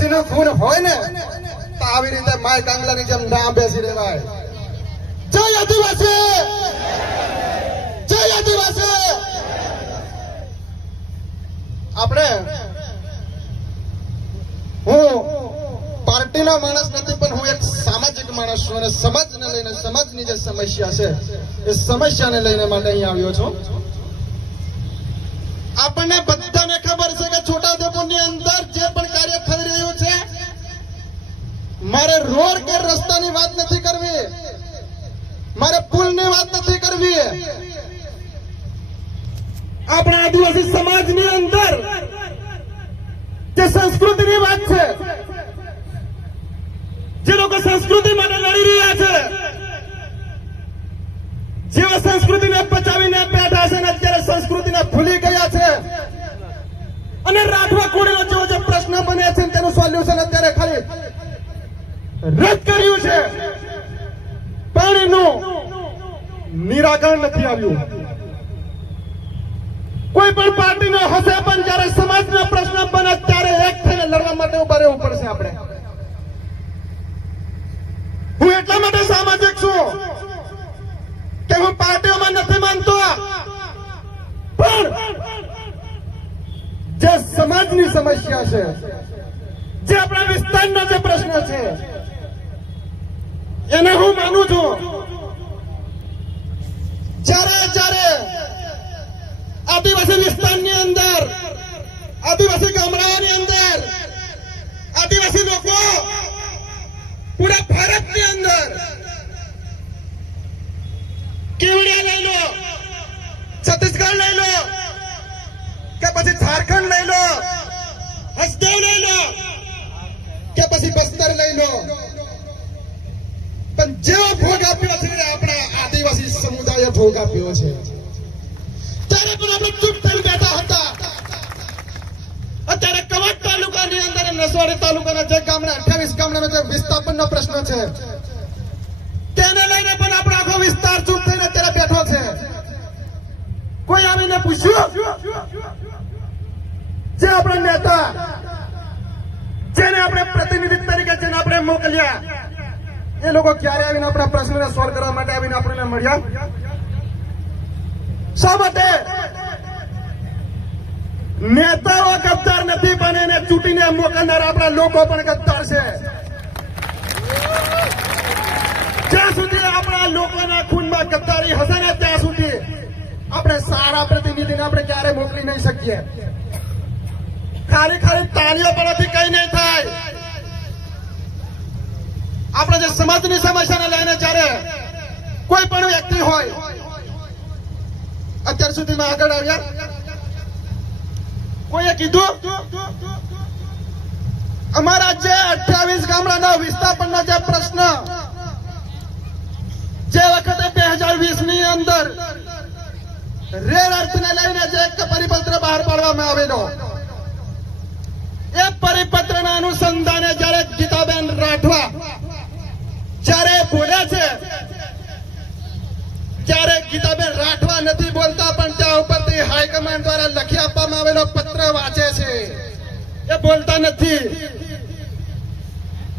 આદિવાસીનું ખૂન હોય ને, તો આવી રીતે માય કાંગલાની જેમ ના બેસી રહેવાય. જય આદિવાસી! જય આદિવાસી! આપણે હું પાર્ટીનો માણસ નથી, પણ હું એક સામાજિક માણસ છું અને સમાજને લઈને સમાજની જે સમસ્યા છે, એ સમસ્યાને લઈને માટે અહીં આવ્યો છું. આપણને બધાને ખબર છે કે છોટાઉદેપુરની અંદર રસ્તાની વાત નથી કરવી. મારે પુલની વાત નથી કરવી. આપણા આદિવાસી સમાજની અંદર જે સંસ્કૃતિની વાત છે, જે લોકો સંસ્કૃતિ માટે લડી રહ્યા છે, જેઓ સંસ્કૃતિને પચાવીને બેઠા છે અત્યારે સંસ્કૃતિને ભૂલી ગયા છે. અને રાઠવા કોળીનો જેવો જે પ્રશ્ન બને છે તેનું સોલ્યુશન અત્યારે ખાલી રદ કર્યું છે. પાણીનું નિરાકરણ નથી આવ્યું. કોઈ પણ પાર્ટીનો હશે પણ જ્યારે સમાજનો પ્રશ્ન બને ત્યારે એક થઈને લડવા માટે ઊભા રહેવું પડશે આપણે. હું એટલા માટે સામાજિક છું કે હું પાર્ટીઓમાં નથી માનતો. પણ જે સમાજની સમસ્યા છે, જે આપણા વિસ્તારનો જે પ્રશ્ન છે માનું છું. જ્યારે જ્યારે આદિવાસી વિસ્તારની અંદર, આદિવાસી ગામડાઓની અંદર આદિવાસી લોકો પૂરા ભારતની અંદર કેવડિયા લઈ લો, છત્તીસગઢ લઈ લો, કે પછી ઝારખંડ લઈ લો હસદેવ લઈ લો, કે પછી બસ્તર લઈ લો. તેને લઈને પણ આપણો આખો વિસ્તાર ચૂપ થઈને કોઈ આવીને પૂછ્યું? જે આપણા નેતા, જેને આપણે પ્રતિનિધિ તરીકે જેને આપણે મોકલ્યા એ લોકો ક્યારે આવીને આપણા પ્રશ્નને સોલ્વ કરવા માટે આવીને આપણને મળ્યા? શા માટે? નેતાઓ ગદ્દાર નથી, પણ એને ચૂંટીને મોકલનાર આપણા લોકો પણ ગદ્દાર છે. જ્યાં સુધી આપણા લોકોના ખૂનમાં ગદ્દારી હશે ને ત્યાં સુધી આપણે સારા પ્રતિનિધિને આપણે ક્યારે મોકલી નહીં શકીએ. ખાલી ખાલી તાળીઓ પડવાથી કઈ નહીં થાય આપણે જે સમાજની સમસ્યાને લઈને જ્યારે કોઈ પણ વ્યક્તિ હોય, અત્યાર સુધીમાં આગળ આવ્યા. કોઈએ કીધું? અમારા જે અઠ્યાવીસ ગામડાના વિસ્થાપનના જે પ્રશ્ન, જે વખતે બે હજાર વીસની અંદર રેર અર્થને લઈને જે એક પરિપત્ર બહાર પાડવામાં આવેલો, એ પરિપત્રના અનુસંધાને જ્યારે ગીતાબેન રાઠવા જ્યારે બોલ્યા છે ત્યારે ગીતાબેન નથી બોલતા, પણ ત્યાં ઉપરથી હાઈકમાન્ડ દ્વારા લખી આપવામાં આવેલો પત્ર વાંચે છે. એ બોલતા નથી.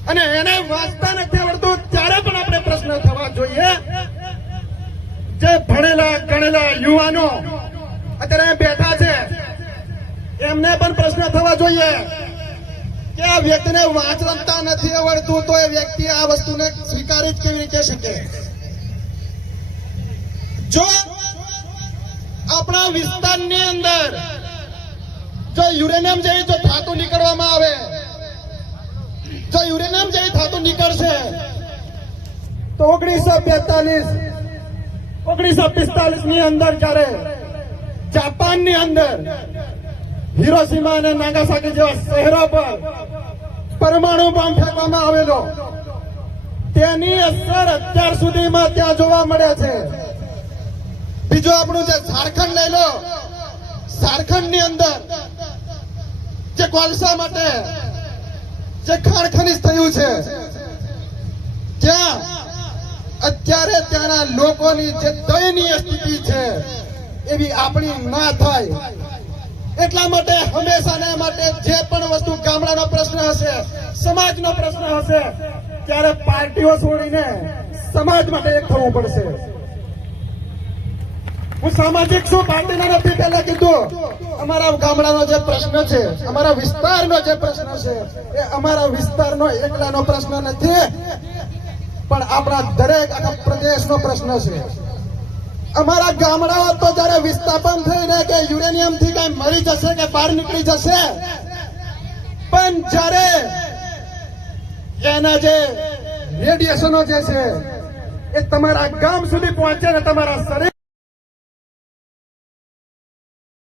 અને એને વાંચતા નથી આવડતું, ત્યારે પણ આપણે પ્રશ્ન થવા જોઈએ. જે ભણેલા, ગણેલા યુવાનો અત્યારે બેઠા છે, એમને પણ પ્રશ્ન થવા જોઈએ કે આ વ્યક્તિને વાંચતા નથી આવડતું તો એ વ્યક્તિ આ વસ્તુને સ્વીકારી કેવી રીતે શકે? જો આપણા વિસ્તારની અંદર જો યુરેનિયમ જેવી જો ધાતુ નીકળવામાં આવે, જો યુરેનિયમ જેવી ધાતુ નીકળશે, તો ઓગણીસો બેતાલીસ, ઓગણીસો પિસ્તાલીસની અંદર જ્યારે જાપાનની અંદર હિરોસીમા અને નાગાસાકી જેવા શહેરો પર પરમાણુ બોમ્બ ફેંકવામાં આવેલો, તેની અસર અત્યાર સુધીમાં ત્યાં જોવા મળે છે. બીજું આપણું જે ઝારખંડ લઈ લો. ઝારખંડની અંદર જે કોલસા માટે જે ખાણ ખનીજ થયું છે ત્યાં અત્યારે ત્યાંના લોકોની જે દયનીય સ્થિતિ છે, એવી આપણી ના થાય. એટલા માટે હંમેશા ને માટે જે પણ વસ્તુ ગામડાનો પ્રશ્ન હશે, સમાજનો પ્રશ્ન હશે, ત્યારે પાર્ટીઓ છોડીને સમાજ માટે એક થવું પડશે. હું સામાજિક છું, પાર્ટીના નથી, પહેલા કીધું. અમારા ગામડાનો જે પ્રશ્ન છે, અમારા વિસ્તારનો જે પ્રશ્ન છે, એ અમારા વિસ્તારનો એકલાનો પ્રશ્ન નથી. પણ આપણા દરેક આખા પ્રદેશનો પ્રશ્ન છે. અમારા ગામડાઓ તો જયારે વિસ્થાપન થઈને કે યુરેનિયમથી કઈ મરી જશે કે બહાર નીકળી જશે, પણ જ્યારે એના જે રેડિયેશનો જે છે, એ તમારા ગામ સુધી પહોંચે ને તમારા શરીર